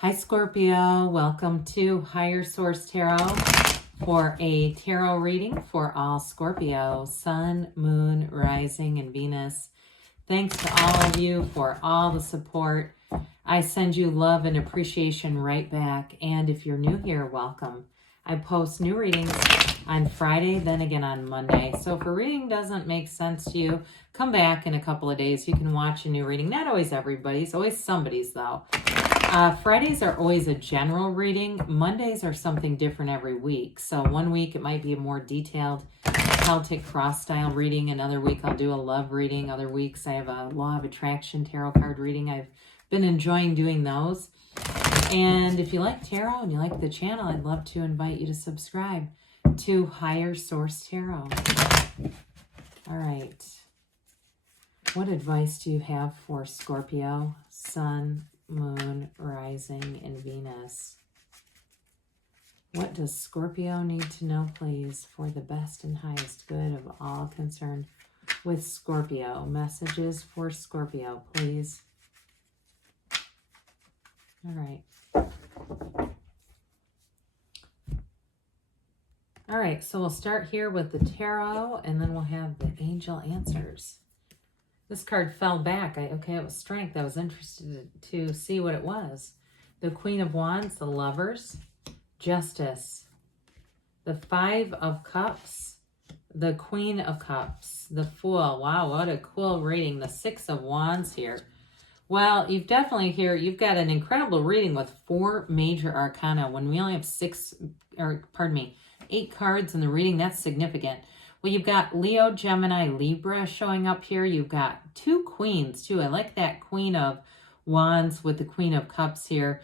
Hi Scorpio, welcome to Higher Source Tarot for a tarot reading for all Scorpio, Sun, Moon, Rising, and Venus. Thanks to all of you for all the support. I send you love and appreciation right back. And if you're new here, welcome. I post new readings on Friday, then again on Monday. So if a reading doesn't make sense to you, come back in a couple of days. You can watch a new reading. Not always everybody's, always somebody's though. Fridays are always a general reading. Mondays are something different every week. So one week it might be a more detailed Celtic cross style reading. Another week I'll do a love reading. Other weeks I have a law of attraction tarot card reading. I've been enjoying doing those. And if you like tarot and you like the channel, I'd love to invite you to subscribe to Higher Source Tarot. All right. What advice do you have for Scorpio, Sun, Moon, Rising, and Venus? What does Scorpio need to know, please, for the best and highest good of all concerned with Scorpio? Messages for Scorpio, please. All right. All right, so we'll start here with the tarot, and then we'll have the angel answers. This card fell back. Okay, it was strength. I was interested to see what it was. The Queen of Wands, the Lovers, Justice, the Five of Cups, the Queen of Cups, the Fool. Wow, what a cool reading. The Six of Wands here. Well, you've definitely here, you've got an incredible reading with 4 major arcana. When we only have 8 cards in the reading, that's significant. Well, you've got Leo, Gemini, Libra showing up here. You've got 2 queens, too. I like that Queen of Wands with the Queen of Cups here.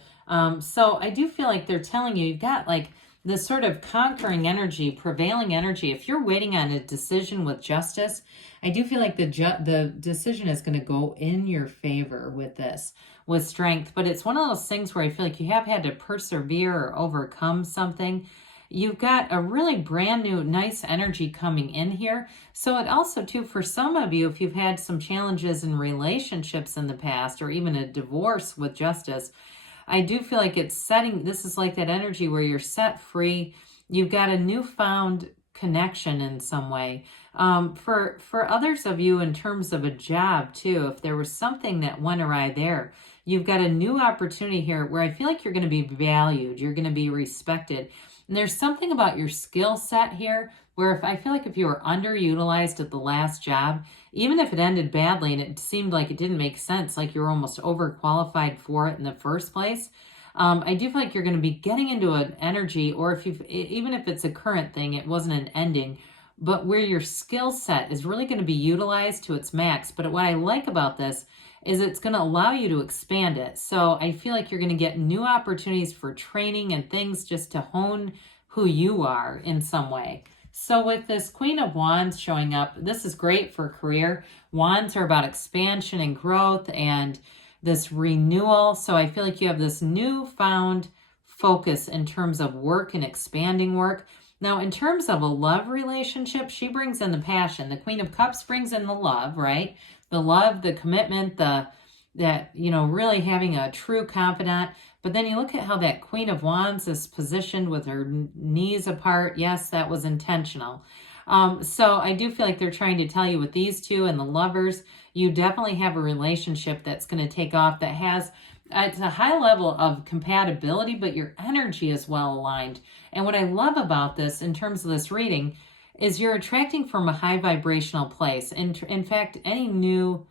So I do feel like they're telling you, you've got like this sort of conquering energy, prevailing energy. If you're waiting on a decision with justice, I do feel like the decision is going to go in your favor with this, with strength. But it's one of those things where I feel like you have had to persevere or overcome something. You've got a really brand new, nice energy coming in here. So it also, too, for some of you, if you've had some challenges in relationships in the past or even a divorce with justice, I do feel like it's setting, this is like that energy where you're set free. You've got a newfound connection in some way. For others of you, in terms of a job, too, if there was something that went awry there, you've got a new opportunity here where I feel like you're going to be valued. You're going to be respected. And there's something about your skill set here where I feel like if you were underutilized at the last job, even if it ended badly and it seemed like it didn't make sense, like you were almost overqualified for it in the first place, I do feel like you're going to be getting into an energy, or even if it's a current thing, it wasn't an ending, but where your skill set is really going to be utilized to its max. But what I like about this is it's going to allow you to expand it. So I feel like you're going to get new opportunities for training and things just to hone who you are in some way. So with this Queen of Wands showing up, this is great for career. Wands are about expansion and growth and this renewal. So I feel like you have this newfound focus in terms of work and expanding work. Now, in terms of a love relationship, she brings in the passion. The Queen of Cups brings in the love, right? The love, the commitment, really having a true confidant. But then you look at how that Queen of Wands is positioned with her knees apart. Yes, that was intentional. So I do feel like they're trying to tell you with these two and the Lovers, you definitely have a relationship that's going to take off that has it's a high level of compatibility, but your energy is well aligned. And what I love about this in terms of this reading is you're attracting from a high vibrational place. In fact, any new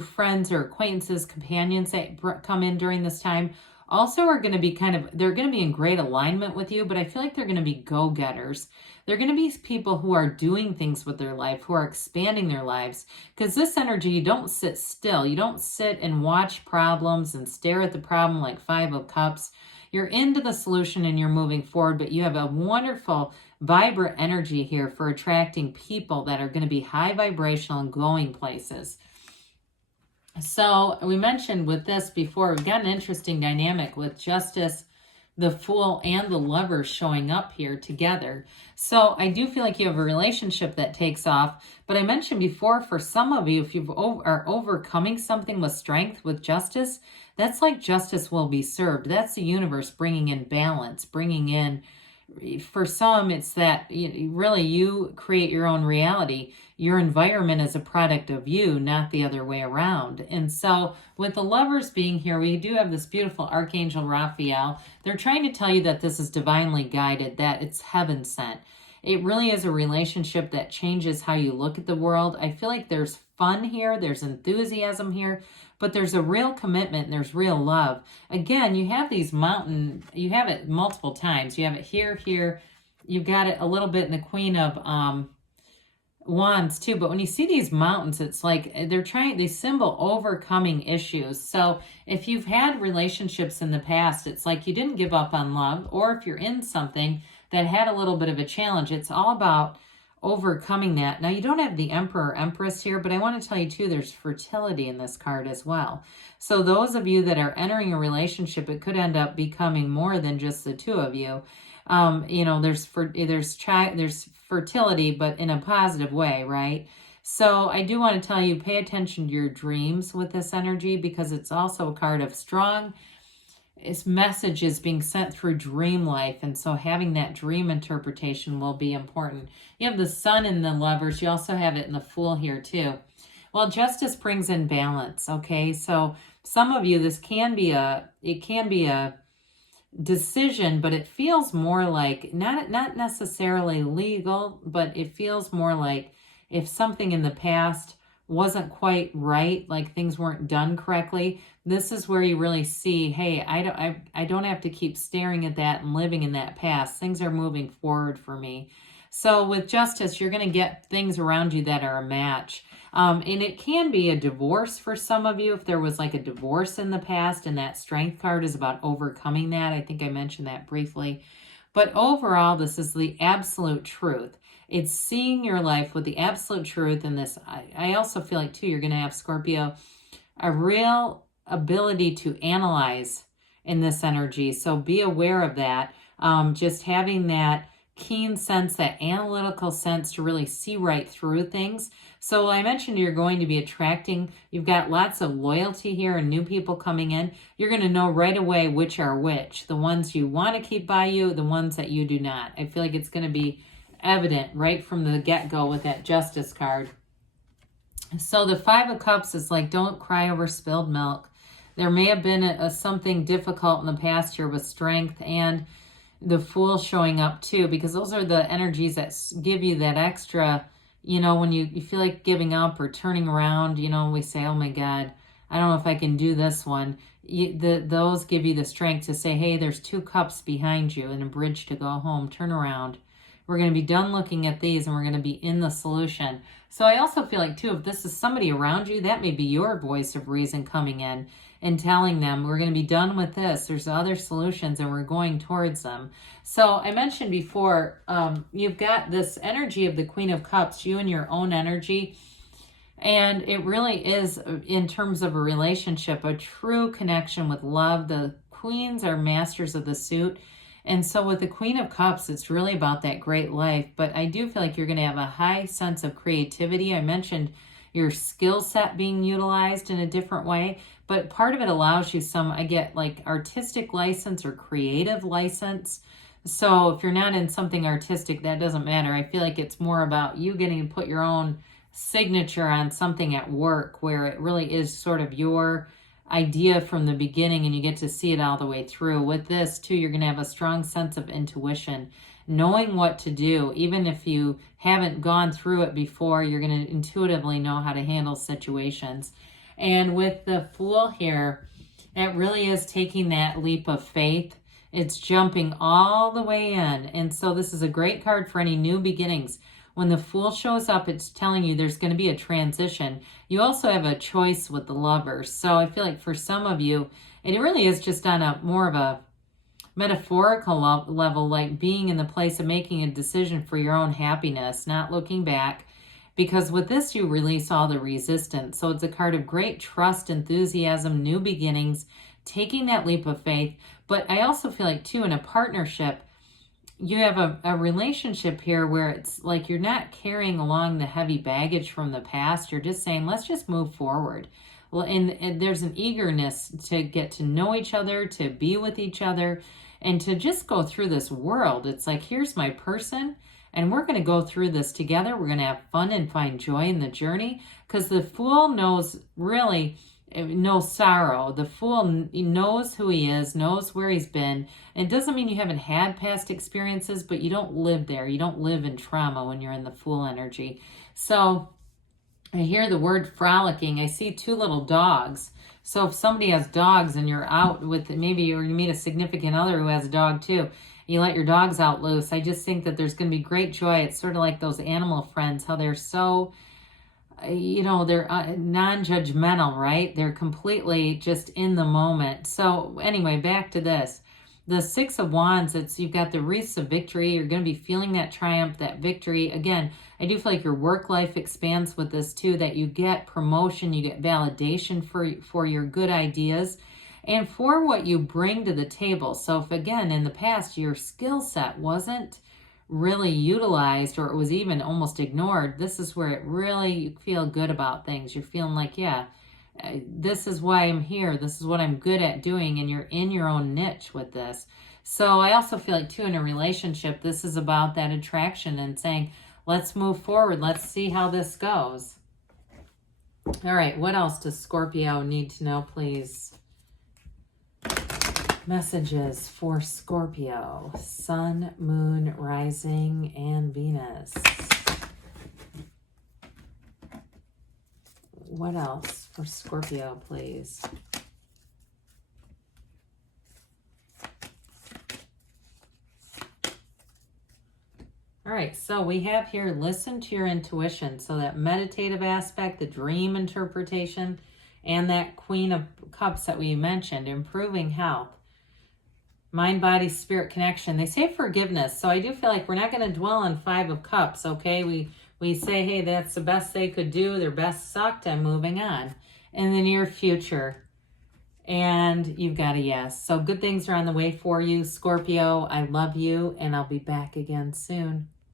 friends or acquaintances, companions that come in during this time also are going to be they're going to be in great alignment with you, but I feel like they're going to be go-getters. They're going to be people who are doing things with their life, who are expanding their lives. Because this energy, you don't sit still. You don't sit and watch problems and stare at the problem like 5 of Cups. You're into the solution and you're moving forward, but you have a wonderful, vibrant energy here for attracting people that are going to be high vibrational and going places. So we mentioned with this before, we've got an interesting dynamic with Justice, the Fool and the Lover showing up here together. So I do feel like you have a relationship that takes off. But I mentioned before, for some of you, if you are overcoming something with strength, with justice, that's like justice will be served. That's the universe bringing in balance, bringing in, for some, it's that really you create your own reality. Your environment is a product of you, not the other way around. And so with the Lovers being here, we do have this beautiful Archangel Raphael. They're trying to tell you that this is divinely guided, that it's heaven sent. It really is a relationship that changes how you look at the world. I feel like there's fun here, there's enthusiasm here, but there's a real commitment and there's real love. Again, you have these you have it multiple times. You have it here, here. You've got it a little bit in the Queen of Wands too. But when you see these mountains, it's like they symbol overcoming issues. So if you've had relationships in the past, it's like you didn't give up on love, or if you're in something that had a little bit of a challenge, it's all about overcoming that. Now, you don't have the Emperor or Empress here, but I want to tell you too, there's fertility in this card as well. So those of you that are entering a relationship, it could end up becoming more than just the two of you. There's fertility, but in a positive way, right? So I do want to tell you, pay attention to your dreams with this energy, because it's also a card of strong messages being sent through dream life. And so having that dream interpretation will be important. You have the Sun in the Lovers. You also have it in the Fool here too. Well, justice brings in balance. Okay. So some of you, it can be a decision, but it feels more like not necessarily legal, but it feels more like if something in the past wasn't quite right, like things weren't done correctly, this is where you really see, hey, I don't have to keep staring at that and living in that past. Things are moving forward for me. So with justice, you're going to get things around you that are a match. And it can be a divorce for some of you, if there was like a divorce in the past, and that Strength card is about overcoming that. I think I mentioned that briefly. But overall, this is the absolute truth. It's seeing your life with the absolute truth in this. I also feel like, too, you're going to have, Scorpio, a real ability to analyze in this energy. So be aware of that. Just having that keen sense, that analytical sense to really see right through things. So I mentioned you're going to be attracting, you've got lots of loyalty here and new people coming in. You're going to know right away which are which. The ones you want to keep by you, the ones that you do not. I feel like it's going to be evident right from the get-go with that Justice card. So the Five of Cups is like, don't cry over spilled milk. There may have been something difficult in the past here with Strength and the Fool showing up too, because those are the energies that give you that extra, when you feel like giving up or turning around, we say, oh my God, I don't know if I can do this one. Those give you the strength to say, hey, there's 2 cups behind you and a bridge to go home. Turn around. We're going to be done looking at these and we're going to be in the solution. So I also feel like, too, if this is somebody around you, that may be your voice of reason coming in and telling them, we're going to be done with this. There's other solutions and we're going towards them. So I mentioned before, you've got this energy of the Queen of Cups, you and your own energy. And it really is, in terms of a relationship, a true connection with love. The Queens are masters of the suit. And so with the Queen of Cups, it's really about that great life. But I do feel like you're going to have a high sense of creativity. I mentioned your skill set being utilized in a different way. But part of it allows you I get like artistic license or creative license. So if you're not in something artistic, that doesn't matter. I feel like it's more about you getting to put your own signature on something at work where it really is sort of your idea from the beginning and you get to see it all the way through. With this too, you're going to have a strong sense of intuition, knowing what to do. Even if you haven't gone through it before, you're going to intuitively know how to handle situations. And with the Fool here, it really is taking that leap of faith. It's jumping all the way in. And so this is a great card for any new beginnings. When the Fool shows up, it's telling you there's going to be a transition. You also have a choice with the Lovers. So I feel like for some of you, it really is just on a more of a metaphorical level, like being in the place of making a decision for your own happiness, not looking back. because with this, you release all the resistance. So it's a card of great trust, enthusiasm, new beginnings, taking that leap of faith. But I also feel like, too, in a partnership, you have a relationship here where it's like you're not carrying along the heavy baggage from the past. You're just saying, let's just move forward. Well, and there's an eagerness to get to know each other, to be with each other, and to just go through this world. It's like, here's my person, and we're going to go through this together. We're going to have fun and find joy in the journey, because the Fool knows really no sorrow. The Fool knows who he is, knows where he's been. It doesn't mean you haven't had past experiences, but you don't live there. You don't live in trauma when you're in the Fool energy. So I hear the word frolicking. I see 2 little dogs. So if somebody has dogs and you're out with, maybe or you meet a significant other who has a dog too, you let your dogs out loose. I just think that there's going to be great joy. It's sort of like those animal friends, how they're so, they're non-judgmental, right? They're completely just in the moment. So anyway, back to this. The 6 of Wands, you've got the wreaths of victory. You're going to be feeling that triumph, that victory. Again, I do feel like your work life expands with this too, that you get promotion, you get validation for your good ideas and for what you bring to the table. So if, again, in the past, your skill set wasn't really utilized, or it was even almost ignored, this is where it really, you feel good about things. You're feeling like, yeah, this is why I'm here. This is what I'm good at doing. And you're in your own niche with this. So I also feel like, too, in a relationship, this is about that attraction and saying, let's move forward. Let's see how this goes. All right. What else does Scorpio need to know, please? Messages for Scorpio, Sun, Moon, Rising, and Venus. What else for Scorpio, please? All right, so we have here, listen to your intuition. So that meditative aspect, the dream interpretation, and that Queen of Cups that we mentioned, improving health. Mind, body, spirit connection. They say forgiveness. So I do feel like we're not going to dwell on 5 of Cups, okay? We say, hey, that's the best they could do. Their best sucked. I'm moving on. In the near future. And you've got a yes. So good things are on the way for you, Scorpio. I love you, and I'll be back again soon.